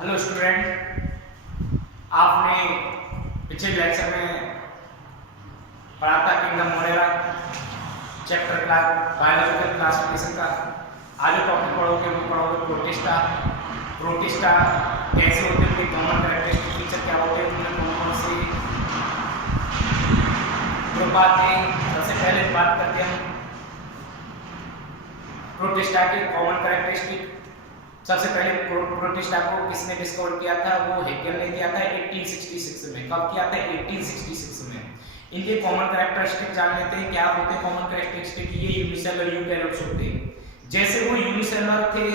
Hello student, आपने पिछले lecture में पढ़ा था kingdom monera chapter class biological classification का। आज जो टॉपिक पढ़ोगे वो पढ़ोगे प्रोटिस्टा। प्रोटिस्टा कैसे होते हैं, उनके कॉमन कैरेक्टरिस्टिक फीचर क्या होते हैं, उनमें कौन कौन से ग्रुप आते हैं। सबसे पहले बात करते हैं प्रोटिस्टा के कॉमन कैरेक्टरिस्टिक। सबसे पहले प्रोटिस्टा को किसने डिस्कवर किया था? वो हेगल ने किया था 1866 में। कब किया था? 1866 में। इनके कॉमन कैरेक्टरिस्टिक जान लेते हैं। क्या होते हैं कॉमन कैरेक्टरिस्टिक? ये यूनिसेलुलर यूकैरियोट्स होते हैं। जैसे वो यूनिसेलुलर थे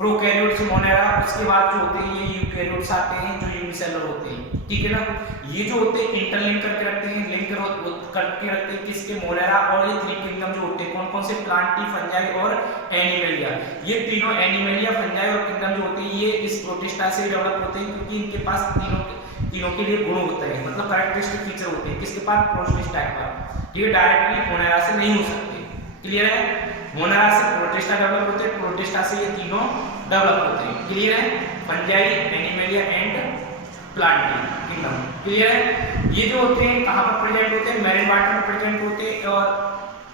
प्रोकैरियोट्स मोनेरा, उसके बाद जो होते हैं ये यूकैरियोट्स आते हैं जो यूनिसेलुलर होते हैं। ठीक है ना? ये जो होते हैं इंटरलिंक करके रखते हैं, लिंक करके रखते हैं किसके? मोनेरा। और ये थ्री किंगडम जो होते हैं कौन कौन से? प्लांटी, फंजाई और एनिमेलिया। ये तीनों एनिमेलिया, फंजाई और किंगडम जो होते हैं ये इस प्रोटिस्टा से डेवलप होते हैं, क्योंकि इनके पास तीनों के लिए गुण होते हैं, मतलब कैरेक्टरिस्टिक फीचर होते हैं। किसके पास? प्रोटिस्टा के पास। ये डायरेक्टली मोनेरा से नहीं हो सकते। क्लियर है? मोनेरा से प्रोटिस्टा डेवलप होते हैं, प्रोटिस्टा से ये तीनों डेवलप होते हैं। क्लियर है? Fungi, animalia and Plantae kingdom. Clear है? ये जो होते हैं कहाँ पर प्रेजेंट होते हैं? मैरीन वाटर में प्रेजेंट होते हैं। और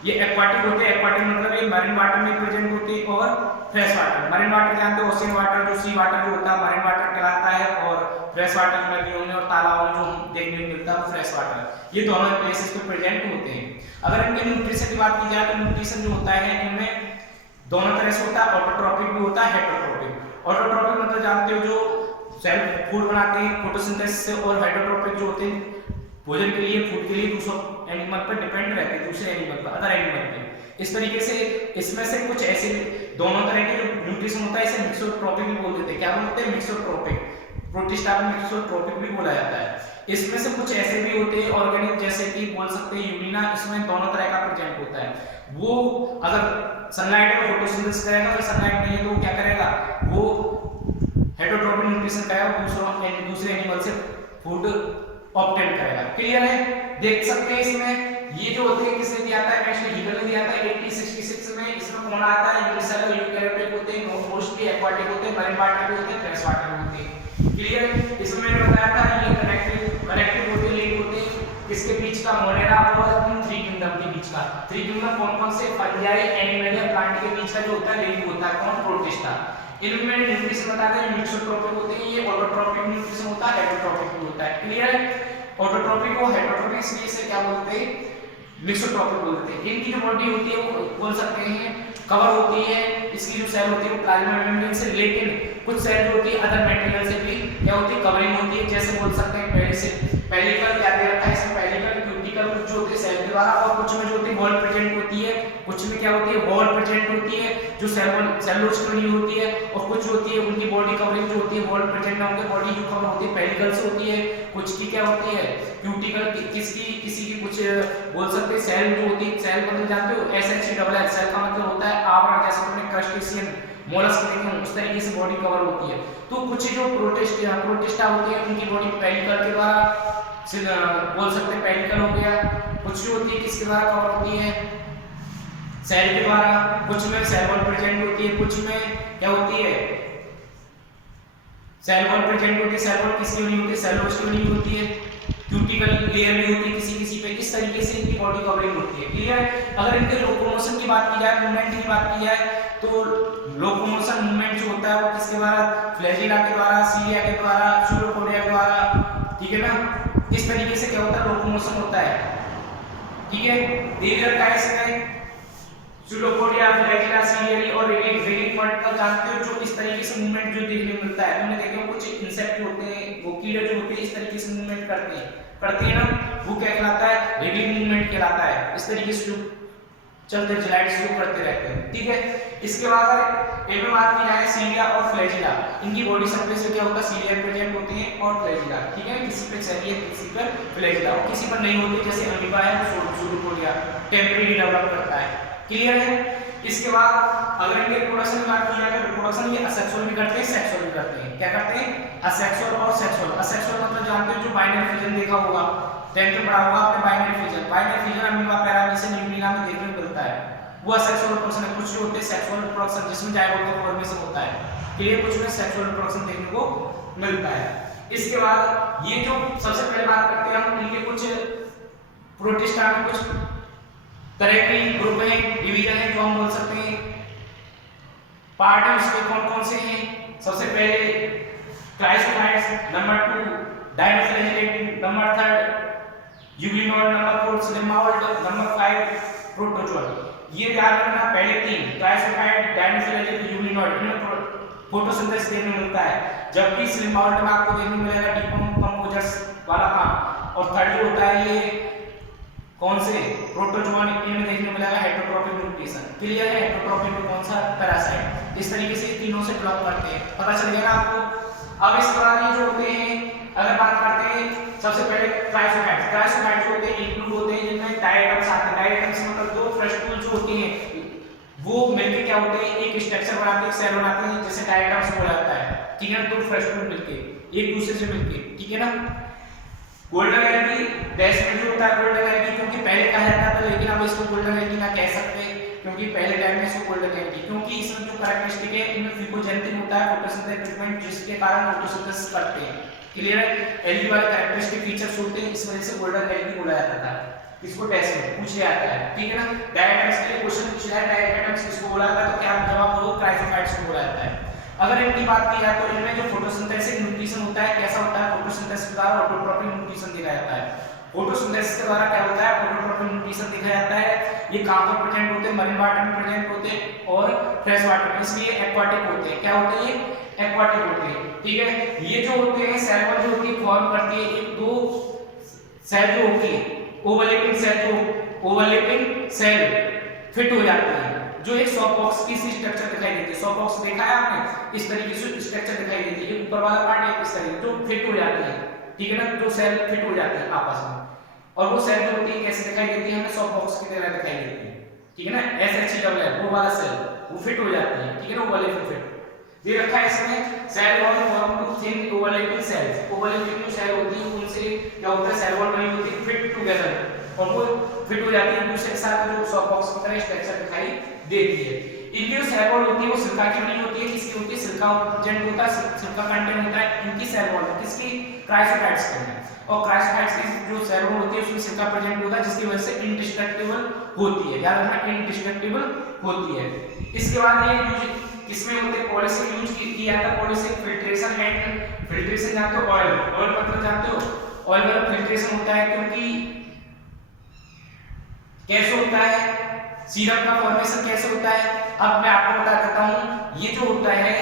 ये एक्वाटिक होते हैं। एक्वाटिक मतलब ये मैरीन वाटर में प्रेजेंट होते हैं और फ्रेश वाटर। मैरीन वाटर जानते हो, ओशियन वाटर, जो सी वाटर जो होता है मैरीन वाटर कहलाता है। और फ्रेश वाटर नदियों में और तालाबों में जो देखने को मिलता है वो फ्रेश वाटर। ये दोनों प्लेसेस पे प्रेजेंट होते हैं। अगर इनके न्यूट्रिशन की बात की जाए तो न्यूट्रिशन जो होता है इनमें दोनों तरह से होता है। ऑटोट्रोपिक भी होता है, हेटरोट्रोपिक। ऑटोट्रोपिक मतलब जानते हो जो सेल्फ फूड बनाते हैं फोटोसिंथेसिस से, और हेटरोट्रोपिक जो होते हैं भोजन के लिए, फूड के लिए दूसरे एनिमल पर डिपेंड रहते हैं, दूसरे एनिमल पर, अदर एनिमल पे। इस तरीके से इसमें से कुछ ऐसे दोनों तरह के जो न्यूट्रिशन होता है इसे मिक्सोट्रोपिक भी बोल देते हैं। क्या बोलते हैं? मिक्सोट्रोपिक। प्रोटिस्टा को मिक्सोट्रोपिक भी बोला जाता है। इसमें से कुछ ऐसे भी होते हैं ऑर्गेनिक, जैसे कि बोल सकते हैं यूरिना, इसमें दोनों तरह का प्रेजेंट होता है। वो अगर सनलाइट में फोटोसिंथेसिस करेगा, अगर सनलाइट नहीं है तो क्या करेगा? वो हेटरोट्रोपिक न्यूट्रिशन करेगा, दूसरे एनिमल से फूड ऑब्टेन करेगा। क्लियर है? देख सकते हैं इसमें ये जो होते हैं किसने दिया था? एक्चुअली हीगल ने दिया था 1866 में। इसमें कौन आता है? यूनिसेलुलर यूकैरियोटिक होते हैं, मोस्टली एक्वाटिक होते हैं, मैरीन वाटर भी होते हैं, फ्रेश वाटर भी होते हैं। क्लियर? इसमें मैंने बताया था ये कनेक्टिव होते हैं, लिंक होते हैं किसके बीच का? मोनेरा और इन थ्री किंगडम के बीच का। थ्री किंगडम कौन कौन से? फंजाई, एनिमेलिया, प्लांट के बीच का जो होता है लिंक होता है कौन? प्रोटिस्टा। इनमें न्यूट्रिशन बताते हैं मिक्सोट्रोपिक होते हैं, ये ऑटोट्रोपिक न्यूट्रिशन होता है, हेटरोट्रोपिक भी होता है। क्लियर है? ऑटोट्रोपिक को हेटरोट्रोपिक इसलिए से क्या बोलते हैं? मिक्सोट्रोपिक बोलते हैं। इनकी जो बॉडी होती है वो बोल सकते हैं कवर होती है, इसकी जो सेल होती है वो प्लाज्मा मेम्ब्रेन से, लेकिन कुछ सेल जो होती है अदर मटेरियल से भी क्या होती है? कवरिंग होती है। जैसे बोल सकते हैं पहले से पेलिकल क्या दे रखा है इसमें? पेलिकल, क्यूटिकल कुछ जो होते हैं सेल के द्वारा, और कुछ में जो होती है वॉल प्रेजेंट होती है, कुछ में क्या होती है? वॉल प्रेजेंट होती है जो सेलुलोज की बनी होती है, और कुछ होती है उनकी बॉडी कवरिंग जो होती है वॉल प्रेजेंट ना होकर बॉडी जो कवर होती है पेलिकल से होती है। कुछ की क्या होती है? क्यूटिकल, किसी की कुछ बोल सकते हैं सेल जो होती है, सेल मतलब जानते हो SHELL, सेल का मतलब होता है आवरण, जैसे तुमने क्रस्टेशियन मोलस्क देखे उस तरीके से बॉडी कवर होती है। तो कुछ जो प्रोटिस्टा होती है उनकी बॉडी पेलिकल के द्वारा बोल सकते हैं पेलिकल हो गया। कुछ जो होती है किसके द्वारा कवर होती है? सेल के द्वारा। कुछ में सेल वॉल प्रेजेंट होती है, कुछ में क्या होती है? सेल वॉल प्रेजेंट होती है। सेल वॉल किसकी बनी होती है? सेलुलोज की बनी होती है। क्यूटिकल लेयर भी होती है किसी पे। इस तरीके से इनकी बॉडी कवरिंग होती है। क्लियर है? अगर इनके लोकोमोशन की बात की जाए, मूवमेंट की बात की जाए, तो लोकोमोशन मूवमेंट जो होता है वो किसके द्वारा? फ्लैजिला के द्वारा, सीलिया के द्वारा, सूडोपोडिया के द्वारा। ठीक है ना? इस तरीके से क्या होता है? लोकोमोशन होता है। ठीक है? देवियर का इसमें सूडोपोडिया, फ्लैजिला, सीलिया और रेगिंग पॉइंट का जानते हो, जो इस तरीके से मूवमेंट जो देखने को मिलता है। तुमने देखा कुछ इंसेक्ट होते हैं, वो कीड़े जो होते हैं इस तरीके से मूवमेंट करते हैं ना, वो क्या कहलाता है? रेगिंग मूवमेंट कहलाता है। इस तरीके से चलते ग्लाइड्स जो करते रहते हैं। ठीक है? इसके बाद अगर एक बात की जाए सीलिया और फ्लैजिला, इनकी बॉडी सरफेस पे क्या होता है? सीलिया प्रेजेंट होते हैं और फ्लैजिला। ठीक है? किसी पे सीलिया, किसी पर फ्लैजिला, और किसी पर नहीं होते, जैसे अमीबा है सूडोपोडिया टेम्परेरी डेवलप करता है। क्लियर है? इसके बाद अगर इनके रिप्रोडक्शन की बात की जाए तो रिप्रोडक्शन ये असेक्सुअल भी करते हैं, सेक्सुअल भी करते हैं। क्या करते हैं? असेक्सुअल और सेक्सुअल। असेक्सुअल मतलब जानते हो जो बाइनरी फिजन देखा होगा, 10th में पढ़ा होगा आपने binary fission. Binary fission amoeba, paramecium, यूरिना में देखने को मिलता है, वो असेक्सुअल रिप्रोडक्शन है। कुछ जो होते हैं सेक्सुअल रिप्रोडक्शन जिसमें जायगोट का फॉर्मेशन होता है। क्लियर, कुछ में सेक्सुअल रिप्रोडक्शन देखने को मिलता है। इसके बाद ये जो सबसे पहले बात करते हैं हम इनके कुछ प्रोटिस्टा में कुछ तरह के ग्रुप है, डिवीजन है, जो हम बोल सकते हैं पार्ट है उसके कौन कौन से हैं। सबसे पहले chrysophytes, number 2 dinoflagellates, number 3 euglenoid, number 4 slime moulds, number 5 protozoa. ये याद रखना, पहले 3 क्लाइसोफाइट, डाइनोफिलेजिलेटेड, यूग्लिनोइड इनमें फोटोसिंथेसिस देखने को मिलता है, जबकि स्लिमाउल्ट में आपको देखने को मिलेगा डिकम्पोजर्स वाला काम। और थर्ड जो होता है ये कौन से प्रोटोजोआ इनमें देखने को मिलेगा हेटरोट्रोपिक न्यूक्लिएशन। क्लियर है, हेटरोट्रोपिक में कौन सा पैरासाइट। इस तरीके से तीनों से बिलोंग करते हैं, पता चल गया ना आपको। अब इसके बाद ये जो होते हैं, अगर बात करते हैं सबसे पहले क्लाइसोफाइट्स। क्लाइसोफाइट्स जो होते हैं इंक्लूड होते हैं जिनमें डायटम्स आते हैं। डायटम्स मतलब दो फ्रस्टूल्स होती हैं, वो मिलके क्या होते हैं एक स्ट्रक्चर बनाते हैं, सेल बनाते हैं, जिसे डायटम्स बोला जाता है। ठीक है, दो फ्रस्टूल मिलके एक दूसरे से मिलके, ठीक है ना। गोल्डन एलगी डैश में जो होता है गोल्डन एलगी, क्योंकि पहले कहा जाता था लेकिन अब इसको गोल्डन एलगी ना कह सकते, क्योंकि पहले टाइम में इसको गोल्डन एलगी, क्योंकि इसमें जो कैरेक्टरिस्टिक है इनमें फिकोजेनेटिक होता है फोटोसिंथेसिस ट्रीटमेंट, जिसके कारण फोटोसिंथेसिस करते हैं। क्लियर है, एलगी वाले कैरेक्टरिस्टिक फीचर्स होते हैं, इस वजह से गोल्डन एलगी बोला जाता था। इसको टेस्ट में पूछा जाता है, ठीक है ना। डायटम्स के लिए क्वेश्चन पूछा जाता है, डायटम्स किसको बोला जाता है, तो क्या जवाब दो, क्लाइसोफाइट्स को बोला जाता है। अगर इनकी बात की जाए तो इनमें जो फोटोसिंथेसिस न्यूट्रिशन होता है कैसा होता है, फोटोसिंथेसिस के द्वारा ऑटोट्रोपिक न्यूट्रिशन दिया जाता है। फोटोसिंथेसिस के द्वारा क्या होता है, ऑटोट्रोपिक न्यूट्रिशन दिया जाता है। ये कहां पर प्रेजेंट होते हैं, मरीन वाटर में प्रेजेंट होते हैं और फ्रेश वाटर में, इसलिए एक्वाटिक होते हैं। क्या होते हैं, एक्वाटिक होते हैं, ठीक है। ये जो होते हैं सेल वॉल जो होती है फॉर्म करती है एक दो सेल जो होती है ओवरलैपिंग सेल, जो ओवरलैपिंग सेल फिट हो जाती है, जो एक सॉफ्ट बॉक्स की सी स्ट्रक्चर दिखाई देती है। सॉफ्ट बॉक्स देखा है आपने, इस तरीके से स्ट्रक्चर दिखाई देती है, ऊपर वाला पार्ट है इस तरीके जो फिट हो जाती है, ठीक है ना, जो सेल फिट हो जाती है आपस में। और वो सेल जो होती है कैसे दिखाई देती है, हमें सॉफ्ट बॉक्स की तरह दिखाई देती है, ठीक है ना। SHE वो वाला सेल वो फिट हो जाती है, ठीक है ना, वो वाले फिट दे रखा है इसमें। Cell wall form two thin overlapping cells, overlapping जो सेल होती है उनसे क्या होता है, सेल वॉल बनी होती है फिट टुगेदर, और वो फिट हो जाती है दूसरे के साथ, जो सॉफ्ट बॉक्स की तरह स्ट्रक्चर दिखाई देती है। इनकी जो सेल वॉल होती है वो सिलिका की बनी होती है, किसकी होती है, सिलिका प्रेजेंट होता है, सिलिका कंटेंट होता है इनकी सेल वॉल, किसकी, क्राइसोफाइट्स के में। और क्राइसोफाइट्स की जो सेल वॉल होती है उसमें सिलिका प्रेजेंट होता है, जिसकी वजह से इनडिस्ट्रक्टिबल होती है, याद रखना इनडिस्ट्रक्टिबल होती है। इसके बाद ये यूज किसमें होते हैं, पॉलीसिल यूज किया जाता है, पॉलीसिल फिल्ट्रेशन एंड फिल्ट्रेशन जानते हो, ऑयल मतलब जानते हो, ऑयल वाला फिल्ट्रेशन होता है, क्योंकि कैसे होता है, सीरम का फॉर्मेशन कैसे होता है, अब मैं आपको बता देता हूं। ये जो होता है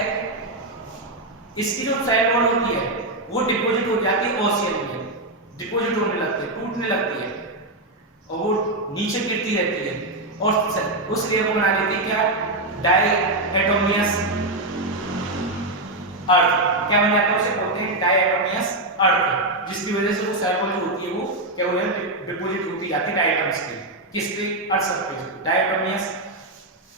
इसकी जो सेल वॉल होती है वो डिपॉजिट हो जाती है ओशियन में, डिपॉजिट होने लगती है, टूटने लगती है और वो नीचे गिरती रहती है और उस लेयर को बना लेती है क्या, डायएटोमियस अर्थ। क्या बन जाता है, उसे बोलते हैं डायएटोमियस अर्थ, जिसकी वजह से वो सेल वॉल जो होती है वो क्या हो जाती है, डिपॉजिट होती जाती है डायटम्स पे, किस पे, अर्थ सरफेस, डायटोमियस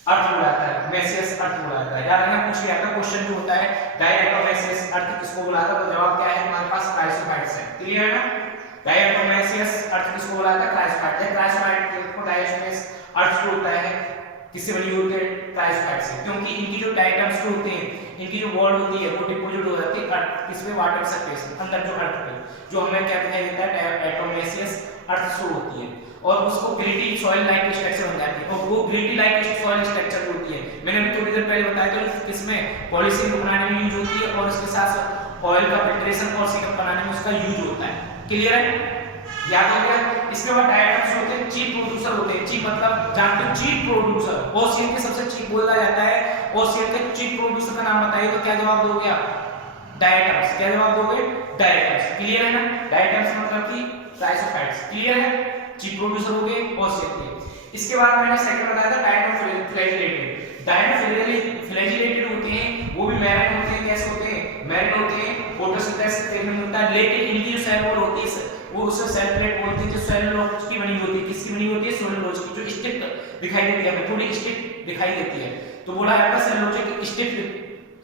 अर्थ हो जाता है, मेसियस अर्थ हो जाता है। याद रखना पूछ लिया था क्वेश्चन जो होता है डायटोमेसियस अर्थ किसको बुलाता है, तो जवाब क्या है हमारे पास, क्राइसोफाइट्स है। क्लियर है ना, डायटोमेसियस अर्थ किसको बुलाता है, क्राइसोफाइट है। क्राइसोफाइट को डायटोमेसियस अर्थ जो होता है किससे बनी होती है, क्राइसोफाइट से, क्योंकि इनकी जो डायटम्स जो होते हैं, इनकी जो वॉल होती है वो डिपॉजिट हो जाती है अर्थ किसमें, वाटर सरफेस में, अंदर जो अर्थ पे, जो हमें क्या दिखाई देता है, डायटोमेसियस अर्थ शो होती है, और उसको ग्रिटी सॉइल लाइक स्ट्रक्चर बन जाती है। और वो ग्रिटी लाइक सॉइल स्ट्रक्चर होती है, मैंने अभी थोड़ी देर पहले बताया था, किसमें, पॉलीसिल बनाने में यूज होती है, और उसके साथ ऑयल का फिल्ट्रेशन और सिरप बनाने में उसका यूज होता है। क्लियर है, याद हो गया। इसके बाद डायटम्स होते हैं, चीप प्रोड्यूसर होते हैं। चीप मतलब जानते हो, चीप प्रोड्यूसर, ओशियन के सबसे चीप बोला जाता है, ओशियन के चीप प्रोड्यूसर का नाम बताइए, तो क्या जवाब दोगे आप, डायटम्स। क्या जवाब दोगे, डायटम्स। क्लियर है ना, डायटम्स मतलब कि क्राइसोफाइट्स। क्लियर है, चीप प्रोड्यूसर हो गए ओशियन के। इसके बाद मैंने सेकंड बताया था डायनोफ्लैजिलेटेड। डायनोफ्लैजिलेटेड होते हैं, वो भी मैरिन होते हैं, कैसे होते हैं, मैरिन होते हैं, फोटोसिंथेसिस देखने में होता है, लेकिन इनकी जो सेल वॉल होती है वो उसे सेल प्लेट बोलते हैं, जो सेलुलोज की बनी होती है, किसकी बनी होती है, सेलुलोज की, जो स्टिक दिखाई देती है, हमें थोड़ी स्टिक दिखाई देती है, तो बोला जाता है सेलुलोज की स्टिक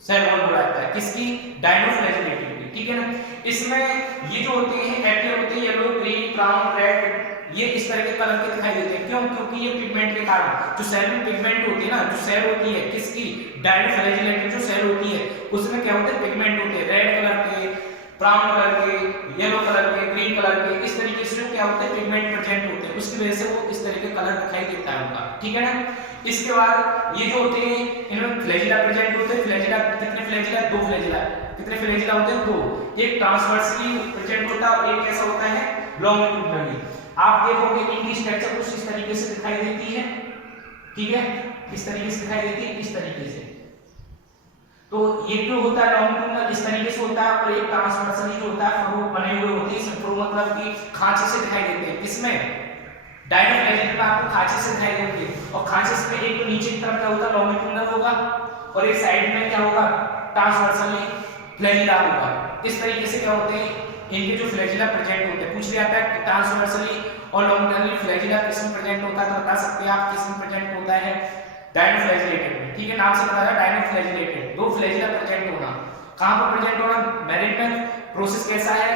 सेल वॉल बोला जाता है, किसकी, डायनोफ्लैजिलेटेड की, ठीक है ना। इसमें ये जो होते हैं एक्टिव होते हैं येलो, ग्रीन, ब्राउन, रेड, ये इस तरह के कलर के दिखाई देते हैं। क्यों? क्योंकि ये पिगमेंट के कारण, जो सेल में पिगमेंट होती है ना, जो सेल होती है किसकी, डायनोफ्लैजेलेटेड जो सेल होती है उसमें क्या होते हैं, पिगमेंट होते हैं, रेड कलर के, ब्राउन कलर के, येलो कलर के, ग्रीन कलर के, इस तरीके से क्या होते हैं, पिगमेंट प्रेजेंट होते हैं, उसकी वजह से वो इस तरह के कलर दिखाई देता है उनका। ठीक है ना। इसके बाद ये जो होते हैं इनमें फ्लैजिला प्रेजेंट होते हैं। फ्लैजिला कितने फ्लैजिला, 2 फ्लैजिला। कितने फ्लैजिला होते हैं, 2। एक ट्रांसवर्सली प्रेजेंट होता है और एक कैसा होता है, लॉन्गिट्यूडनली। आप देखोगे इनकी स्ट्रक्चर कुछ इस तरीके से दिखाई देती है। ठीक है, इस तरीके से दिखाई देती है, इस तरीके से। तो ये जो होता है लॉन्गिट्यूडनल इस तरीके से होता है, और एक ट्रांसवर्सली जो होता है फ्रो बने हुए होते हैं, फ्रो मतलब कि खांचे से दिखाई देते हैं। किसमें, डायनोफ्लैजिला में आपको खांचे से दिखाई देंगे, और खांचे से एक तो नीचे की तरफ क्या होगा, लॉन्गिट्यूडनल होगा, और एक साइड में क्या होगा, ट्रांसवर्सली फ्लैजिला होगा। इस तरीके से क्या होते हैं इनके जो फ्लैजिला प्रेजेंट होते हैं। पूछ लिया था ट्रांसवर्सली और लॉन्गिट्यूडनली फ्लैजिला किसमें प्रेजेंट होता है, तो बता सकते हैं आप किसमें प्रेजेंट होता है, डायनोफ्लैजिलेटेड में। ठीक है, नाम से पता है डायनोफ्लैजिलेटेड, 2 फ्लैजिला प्रेजेंट होना। कहां पर प्रेजेंट होना, मेरिट में। प्रोसेस कैसा है,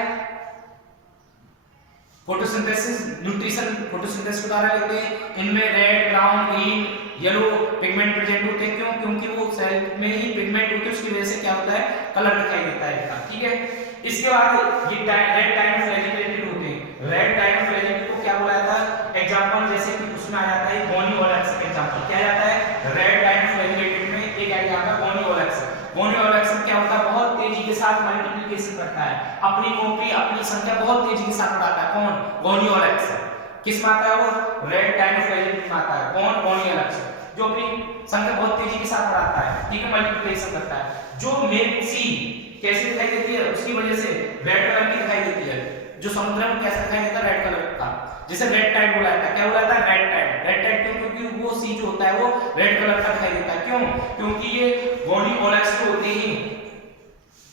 फोटोसिंथेसिस, न्यूट्रिशन फोटोसिंथेसिस के द्वारा लेते हैं। इनमें red, brown, green, yellow pigment present होते हैं। क्यों? क्योंकि वो सेल में ही पिगमेंट होते हैं, उसकी वजह से क्या होता है, कलर दिखाई देता है इनका। ठीक है, इसके बाद ये रेड डायनोफ्लैजिलेटेड होते हैं। रेड डायनोफ्लैजिलेटेड को क्या बोला जाता है, एग्जांपल जैसे कि उसमें आ जाता है गोनियोलैक्स का एग्जांपल। क्या जाता है, रेड डायनोफ्लैजिलेटेड में एक एग्जांपल गोनियोलैक्स। गोनियोलैक्स में क्या होता है, बहुत तेजी के साथ मल्टीप्लिकेशन करता है, अपनी कॉपी अपनी संख्या बहुत तेजी के साथ बढ़ाता है। कौन, गोनियोलैक्स। किस में आता है वो, रेड डायनोफ्लैजिलेटेड में आता है। कौन, गोनियोलैक्स, जो अपनी संख्या बहुत तेजी के साथ बढ़ाता है। ठीक है, मल्टीप्लिकेशन करता है। जो मेप्सी कैसे दिखाई देती है, उसकी वजह से रेड कलर की दिखाई देती है। जो समुद्र में कैसा दिखाई देता है, रेड कलर का, जिसे रेड टाइड बोला जाता है। क्या बोला जाता है, रेड टाइड। रेड टाइड क्यों, क्योंकि वो सी जो होता है वो रेड कलर का दिखाई देता है। क्यों? क्योंकि ये गोनियोलैक्स जो होते हैं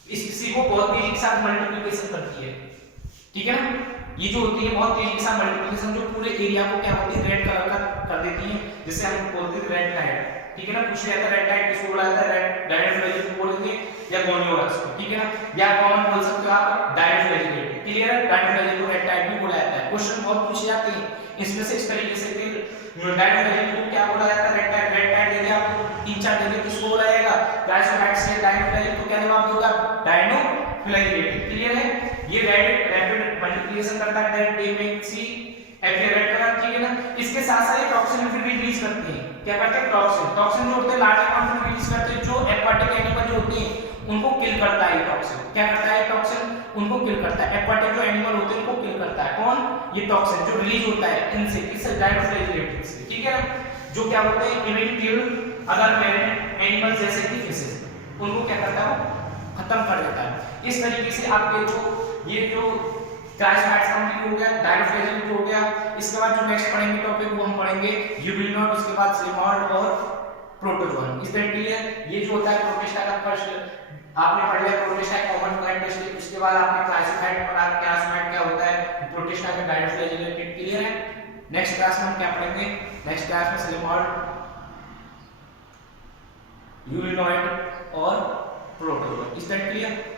इस सी को बहुत तेजी के साथ मल्टीप्लिकेशन करती है। ठीक है ना, ये जो होती है बहुत तेजी के साथ मल्टीप्लिकेशन, जो पूरे एरिया को क्या होती है, रेड कलर का कर देती है, जिसे हम बोलते हैं रेड टाइड। ठीक है ना, पूछ लिया था रेड टाइड किसको बोला जाता है, रेड डायनोफ्लैजिलेटेड बोलेंगे या गोनियोलैक्स को। ठीक है ना, या कॉमन बोल सकते हो आप डायनोफ्लैजिलेटेड। क्लियर है, डायनोफ्लैजिलेटेड को रेड टाइड भी बोला जाता है। क्वेश्चन बहुत पूछे जाते हैं इसमें से इस तरीके से कि डायनोफ्लैजिलेटेड को क्या बोला जाता है, रेड टाइड। रेड टाइड दे दिया आपको 3-4 दे दिया, किसको बोला जाएगा, क्लासिफाइड से डायनोफ्लैजिलेटेड को क्या जवाब दोगे, डायनोफ्लैजिलेटेड। क्लियर है, ये रैपिड मल्टीप्लिकेशन करता है, दैट सी रेड कलर। ठीक है ना, इसके साथ साथ ये टॉक्सिन भी रिलीज करते हैं। क्या करते हैं, टॉक्सिन। टॉक्सिन जो होते हैं लार्ज अमाउंट में रिलीज करते हैं, जो एक्वाटिक एनिमल जो होते हैं उनको किल करता है। टॉक्सिन क्या करता है, टॉक्सिन उनको किल करता है। एक्वाटिक जो एनिमल होते हैं उनको किल करता है। कौन, ये टॉक्सिन जो रिलीज होता है इनसे, किससे, डायनोफ्लैजिलेटेड से। ठीक है ना, जो क्या होते हैं इवन किल अदर मैरीन एनिमल्स जैसे कि फिशेस, उनको क्या करता है, वो खत्म कर देता है। इस तरीके से आप देखो ये जो क्लासिफाइड्स कंप्लीट हो गया, डायनोफ्लैजिलेटेड हो गया। इसके बाद जो नेक्स्ट पढ़ेंगे टॉपिक वो हम पढ़ेंगे यूबिलिनॉन, उसके बाद सिलिमॉइड और प्रोटोजोन। इस तरह के ये जो होता है प्रोटिस्टा का फर्स्ट आपने पढ़ लिया, प्रोटिस्टा कॉमन कैरेक्टरिस्टिक। उसके बाद आपने क्लासिफाइड पढ़ा, क्लासिफाइड क्या होता है, प्रोटिस्टा का डायनोफ्लैजिलेटेड। क्लियर है, नेक्स्ट क्लास में हम क्या पढ़ेंगे, नेक्स्ट क्लास में सिलिमॉइड, यूबिलिनॉइड और प्रोटोजोन। इस तरह क्लियर।